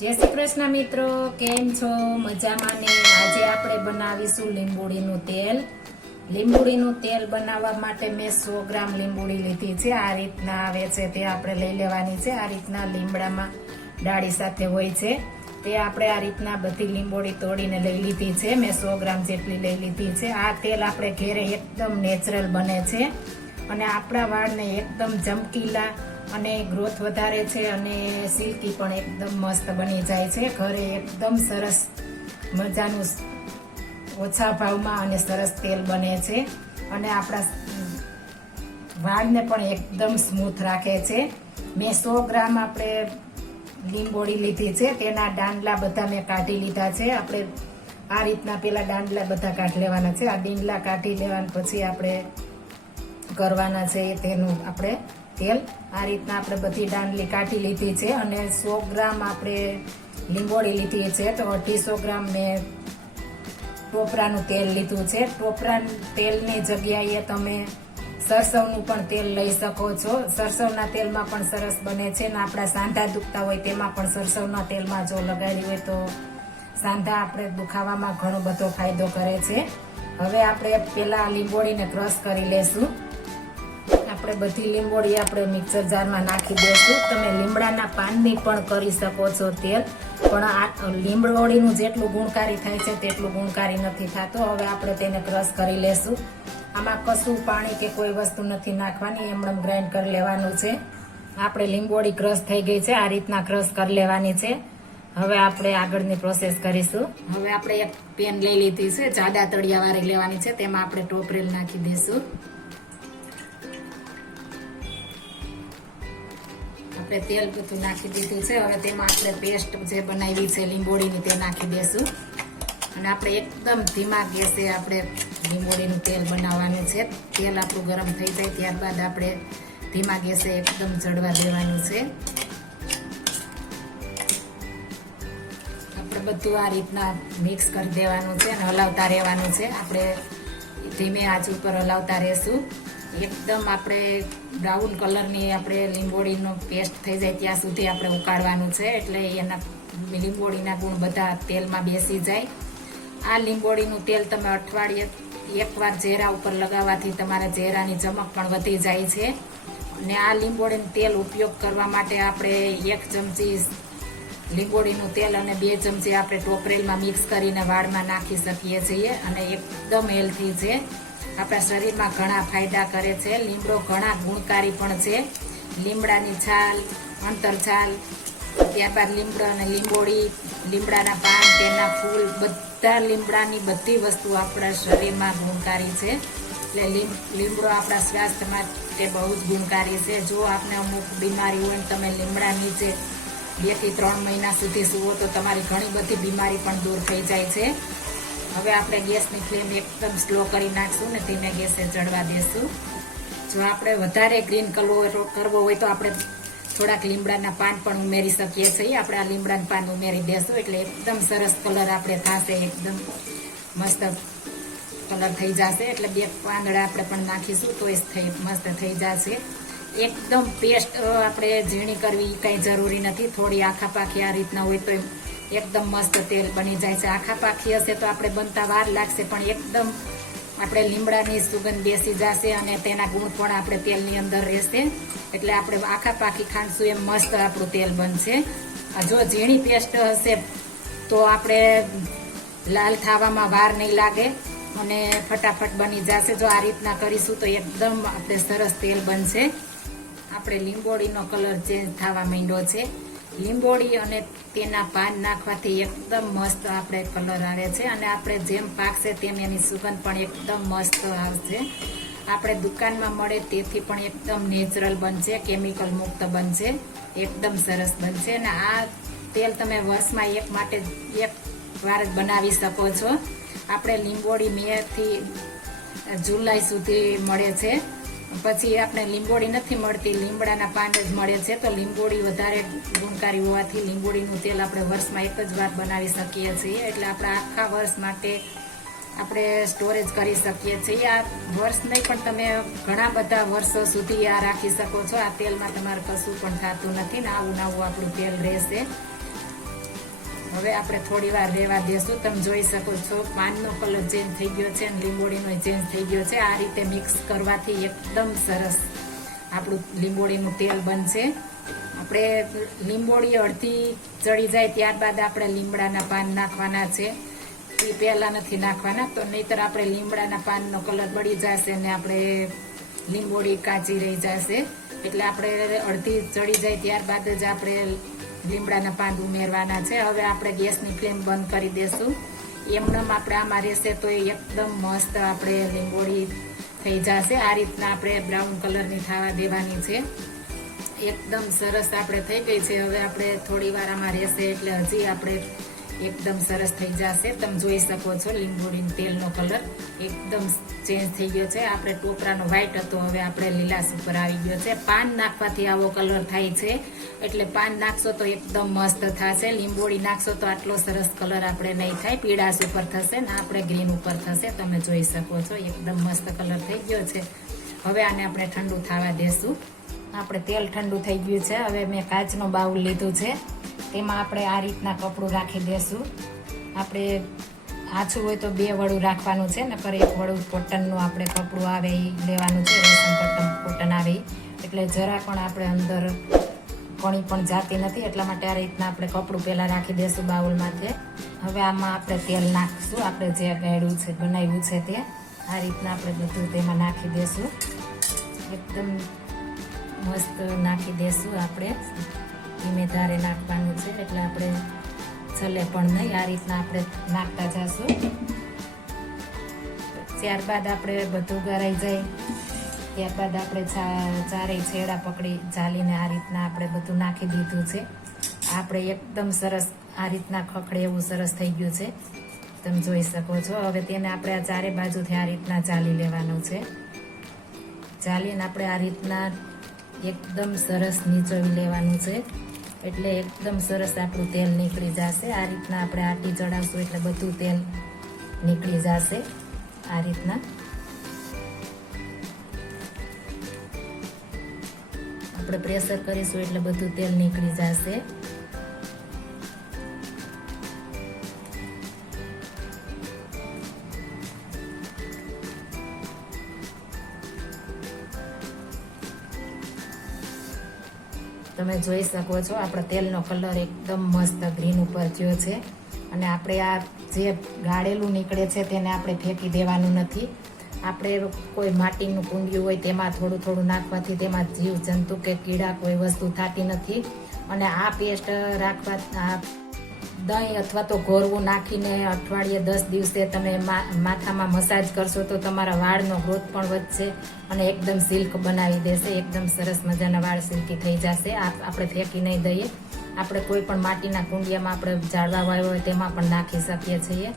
જય શ્રી કૃષ્ણ મિત્રો, કેમ છો? મજામાં ને? આજે આપણે બનાવીશું લીંબોળીનું તેલ. લીંબોળીનું તેલ બનાવવા માટે મેં 100 ગ્રામ લીંબોળી લીધી છે. આ રીતના આવે છે તે આપણે લઈ લેવાની છે. આ રીતના લીમડામાં ડાળી સાથે હોય છે તે આપણે આ રીતના બધી લીંબોળી તોડીને લઈ લીધી છે. મેં 100 ગ્રામ જેટલી લઈ લીધી છે. આ તેલ આપણે ઘરે એકદમ નેચરલ બને છે અને આપણા વાળને એકદમ ચમકીલા અને ગ્રોથ વધારે છે અને સિલ્કી પણ એકદમ મસ્ત બની જાય છે. ઘરે એકદમ સરસ મજાનું ઓછા ભાવમાં અને સરસ તેલ બને છે અને આપણા વાળને પણ એકદમ સ્મૂથ રાખે છે. મેં 100 ગ્રામ આપણે લીંબોળી લીધી છે. તેના દાંડલા બધા મેં કાઢી લીધા છે. આપણે આ રીતના પેલા દાંડલા બધા કાઢી લેવાના છે. આ ડીંડલા કાઢી લેવાના પછી આપણે કરવાના છે તેનું આપણે તેલ. આ રીતના આપણે બધી દાંડલી કાઢી લીધી છે અને 100 ગ્રામ આપણે લીંબોળી લીધી છે તો 250 ગ્રામ મેં ટોપરાનું તેલ લીધું છે. ટોપરા તેલની જગ્યાએ તમે સરસવનું પણ તેલ લઈ શકો છો. સરસવના તેલમાં પણ સરસ બને છે ને આપણા સાંધા દુખતા હોય તેમાં પણ સરસવના તેલમાં જો લગાડી હોય તો સાંધા આપણે દુખાવામાં ઘણો બધો ફાયદો કરે છે. હવે આપણે પેલા લીંબોળીને ક્રશ કરી લેશું. આપણે બધી લીંબોળી આપણે મિક્સર જારમાં નાખી દઈશું. તમે લીમડાના પાનની પણ કરી શકો છો તેલ, પણ આ લીંબોળીનું જેટલું ગુણકારી થાય છે તેટલું ગુણકારી નથી થતું. હવે આપણે તેને ક્રશ કરી લેશું. આમાં કશું પાણી કે કોઈ વસ્તુ નથી નાખવાની, એમણે ગ્રાઇન્ડ કરી લેવાનું છે. આપણે લીંબોળી ક્રશ થઈ ગઈ છે. આ રીતના ક્રશ કરી લેવાની છે. હવે આપણે આગળની પ્રોસેસ કરીશું. હવે આપણે એક પેન લઈ લીધી છે, જાડા તળિયાવાળી લેવાની છે. તેમાં આપણે ટોપરેલ નાખી દઈશું. આપણે તેલ બધું નાખી દીધું છે. હવે તેમાં આપણે પેસ્ટ જે બનાવી છે લીંબોળીની તે નાખી દઈશું અને આપણે એકદમ ધીમા ગેસે આપણે લીંબોળીનું તેલ બનાવવાનું છે. તેલ આપણું ગરમ થઈ જાય ત્યારબાદ આપણે ધીમા ગેસે એકદમ ચડવા દેવાનું છે. આપણે બધું આ રીતના મિક્સ કરી દેવાનું છે અને હલાવતા રહેવાનું છે. આપણે ધીમે આંચ ઉપર હલાવતા રહેશું. એકદમ આપણે બ્રાઉન કલરની આપણે લીંબોળીનો પેસ્ટ થઈ જાય ત્યાં સુધી આપણે ઉકાળવાનું છે, એટલે એના લીંબોળીના ગુણ બધા તેલમાં બેસી જાય. આ લીંબોળીનું તેલ તમે અઠવાડિયે એકવાર ચહેરા ઉપર લગાવવાથી તમારા ચહેરાની ચમક પણ વધી જાય છે. અને આ લીંબોળીનું તેલ ઉપયોગ કરવા માટે આપણે 1 ચમચી લીંબોળીનું તેલ અને 2 ચમચી આપણે ટોપરેલમાં મિક્સ કરીને વાળમાં નાખી શકીએ છીએ અને એકદમ હેલ્ધી છે. આપણા શરીરમાં ઘણા ફાયદા કરે છે. લીમડો ઘણા ગુણકારી પણ છે. લીમડાની છાલ, અંતરછાલ, ત્યારબાદ લીમડો અને લીંબોળી, લીમડાના પાન, તેના ફૂલ, બધા લીમડાની બધી વસ્તુ આપણા શરીરમાં ગુણકારી છે. એટલે લીમડો આપણા સ્વાસ્થ્ય માટે બહુ જ ગુણકારી છે. જો આપને અમુક બીમારી હોય ને તમે લીમડા નીચે 2 થી 3 મહિના સુધી સૂવો તો તમારી ઘણી બધી બીમારી પણ દૂર થઈ જાય છે. હવે આપણે ગેસની ફ્લેમ એકદમ સ્લો કરી નાખશું ને ધીમે ગેસે ચડવા દેશું. જો આપણે વધારે ગ્રીન કરવો હોય તો આપણે થોડાક લીમડાના પાન પણ ઉમેરી શકીએ છીએ. આપણે આ લીમડાના પાન ઉમેરી દેશું એટલે એકદમ સરસ કલર આપણે થશે. એકદમ મસ્ત કલર થઈ જશે. એટલે 2 પાંદડા આપણે પણ નાખીશું તો એ મસ્ત થઈ જશે. એકદમ પેસ્ટ આપણે ઝીણી કરવી કંઈ જરૂરી નથી. થોડી આખા પાખી આ રીતના હોય તો એકદમ મસ્ત તેલ બની જાય છે. આખા પાખી હશે તો આપણે બનતા વાર લાગશે, પણ એકદમ આપણે લીમડાની સુગંધ બેસી જશે અને તેના ગુણ પણ આપણે તેલની અંદર રહેશે. એટલે આપણે આખા પાખી ખાંડશું એમ મસ્ત આપણું તેલ બનશે. જો ઝીણી પેસ્ટ હશે તો આપણે લાલ થવામાં વાર નહીં લાગે અને ફટાફટ બની જશે. જો આ રીતના કરીશું તો એકદમ આપણે સરસ તેલ બનશે. આપણે લીંબોળીનો કલર ચેન્જ થવા માંડ્યો છે. લીંબોળી અને તેના પાન નાખવાથી એકદમ મસ્ત આપણે કલર આવે છે અને આપણે જેમ પાકશે તેમ એની સુગંધ પણ એકદમ મસ્ત આવશે. આપણે દુકાનમાં મળે તેથી પણ એકદમ નેચરલ બનશે, કેમિકલ મુક્ત બનશે, એકદમ સરસ બનશે. અને આ તેલ તમે વર્ષમાં એક વાર જ બનાવી શકો છો. આપણે લીંબોળી મેથી જુલાઈ સુધી મળે છે. પછી આપણે લીંબોળી નથી મળતી, લીમડાના પાન જ મળે છે. તો લીંબોળી વધારે ગુણકારી હોવાથી લીંબોળીનું તેલ આપણે વર્ષમાં એક જ વાર બનાવી શકીએ છીએ. એટલે આપણે આખા વર્ષ માટે આપણે સ્ટોરેજ કરી શકીએ છીએ. આ વર્ષ નહીં પણ તમે ઘણા બધા વર્ષો સુધી આ રાખી શકો છો. આ તેલમાં તમારે કશું પણ થતું નથી ને આવું નવું આપણું તેલ રહેશે. હવે આપણે થોડી વાર રહેવા દેશું. તમે જોઈ શકો છો પાનનો કલર ચેન્જ થઈ ગયો છે અને લીંબોળીનો ચેન્જ થઈ ગયો છે. આ રીતે મિક્સ કરવાથી એકદમ સરસ આપણું લીંબોળીનું તેલ બનશે. આપણે લીંબોળી અડધી ચડી જાય ત્યારબાદ આપણે લીમડાના પાન નાખવાના છે. એ પહેલા નથી નાખવાના, તો નહીતર આપણે લીમડાના પાનનો કલર બળી જશે અને આપણે લીંબોળી કાચી રહી જશે. એટલે આપણે અડધી ચડી જાય ત્યારબાદ જ આપણે લીમડાના પાન ઉમેરવાના છે. હવે આપણે ગેસની ફ્લેમ બંધ કરી દેશું. એમનેમ આપણે આમાં રહેશે તો એકદમ મસ્ત આપણે લીંબોળી થઈ જશે. આ રીતના આપણે બ્રાઉન કલરની થવા દેવાની છે. એકદમ સરસ આપણે થઈ ગઈ છે. હવે આપણે થોડી વાર આમાં રહેશે એટલે હજી આપણે એકદમ સરસ થઈ જશે. તમે જોઈ શકો છો લીંબોળીનો તેલનો કલર એકદમ ચેન્જ થઈ ગયો છે. આપણે ટોપરાનો વ્હાઈટ હતો, હવે આપણે લીલાશ ઉપર આવી ગયો છે. પાન નાખવાથી આવો કલર થાય છે. એટલે પાન નાખશો તો એકદમ મસ્ત થશે. લીંબોળી નાખશો તો આટલો સરસ કલર આપણે નહીં થાય, પીળાશ ઉપર થશે ને આપણે ગ્રીન ઉપર થશે. તમે જોઈ શકો છો એકદમ મસ્ત કલર થઈ ગયો છે. હવે આને આપણે ઠંડુ થવા દેશું. આપણે તેલ ઠંડુ થઈ ગયું છે. હવે મેં કાચનો બાઉલ લીધું છે, તેમાં આપણે આ રીતના કપડું રાખી દેશું. આપણે આછું હોય તો 2 વડું રાખવાનું છે, નકર 1 વડું કોટનનું આપણે કપડું આવે એ લેવાનું છે. રેશમ કોટન આવે એટલે જરા પણ આપણે અંદર કણી પણ જાતી નથી. એટલા માટે આ રીતના આપણે કપડું પહેલાં રાખી દેશું બાઉલમાંથી. હવે આમાં આપણે તેલ નાખીશું. આપણે જે ગાળ્યું છે, બનાવ્યું છે તે આ રીતના આપણે બધું તેમાં નાખી દેશું. એકદમ મસ્ત નાખી દેશું. આપણે ધીમે ધારે નાખવાનું છે એટલે આપણે ચલે પણ નહીં. આ રીતના આપણે નાખતા જશું. ત્યારબાદ આપણે બધું ગરાઈ જાય ત્યારબાદ આપણે ચારેય છેડા પકડી ચાલીને આ રીતના આપણે બધું નાખી દીધું છે. આપણે એકદમ સરસ આ રીતના ખખડે એવું સરસ થઈ ગયું છે. તમે જોઈ શકો છો. હવે તેને આપણે આ ચારે બાજુથી આ રીતના ચાલી લેવાનું છે. ચાલીને આપણે આ રીતના એકદમ સરસ નીચોવી લેવાનું છે. એટલે એકદમ સરસ આપણું તેલ નીકળી જશે. આ રીતના આપણે આટી ચડાવશું એટલે બધું તેલ નીકળી જશે. આ રીતના આપણે પ્રેશર કરીશું એટલે બધું તેલ નીકળી જશે. તમે જોઈ શકો છો આપણો તેલનો કલર એકદમ મસ્ત ગ્રીન ઉપર થયો છે. અને આપણે આ જે ગાળેલું નીકળે છે તેને આપણે ફેંકી દેવાનું નથી. આપણે કોઈ માટીનું કુંડિયું હોય તેમાં થોડું થોડું નાખવાથી તેમાં જીવ જંતુ કે કીડા કોઈ વસ્તુ થતી નથી. અને આ પેસ્ટ રાખવા દહીં અથવા તો ગોરવું નાખીને અઠવાડિયે 10 દિવસે તમે માથામાં મસાજ કરશો તો તમારા વાળનો ગ્રોથ પણ વધશે અને એકદમ સિલ્ક બનાવી દેશે. એકદમ સરસ મજાના વાળ સિલ્કી થઈ જશે. આપણે ફેંકી નહીં દઈએ. આપણે કોઈ પણ માટીના કુંડિયામાં આપણે ઝાડવા વાવ્યા હોય તેમાં પણ નાખી શકીએ છીએ.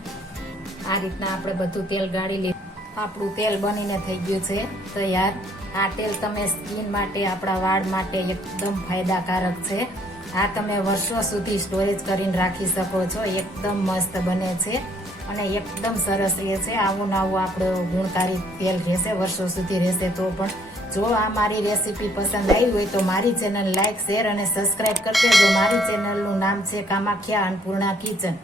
આ રીતના આપણે બધું તેલ ગાળી લીધું. આપણું તેલ બનીને થઈ ગયું છે તૈયાર. આ તેલ તમે સ્કિન માટે, આપણા વાળ માટે એકદમ ફાયદાકારક છે. આ તમે વર્ષો સુધી સ્ટોરેજ કરીને રાખી શકો છો. એકદમ મસ્ત બને છે અને એકદમ સરસ રહે છે. આવું નવું આપણું ગુણકારી તેલ રહેશે, વર્ષો સુધી રહેશે. તો પણ જો આ મારી રેસીપી પસંદ આવી હોય તો મારી ચેનલ લાઈક, શેર અને સબસ્ક્રાઈબ કરી દેજો. મારી ચેનલનું નામ છે કામાખ્યા અન્નપૂર્ણા કિચન.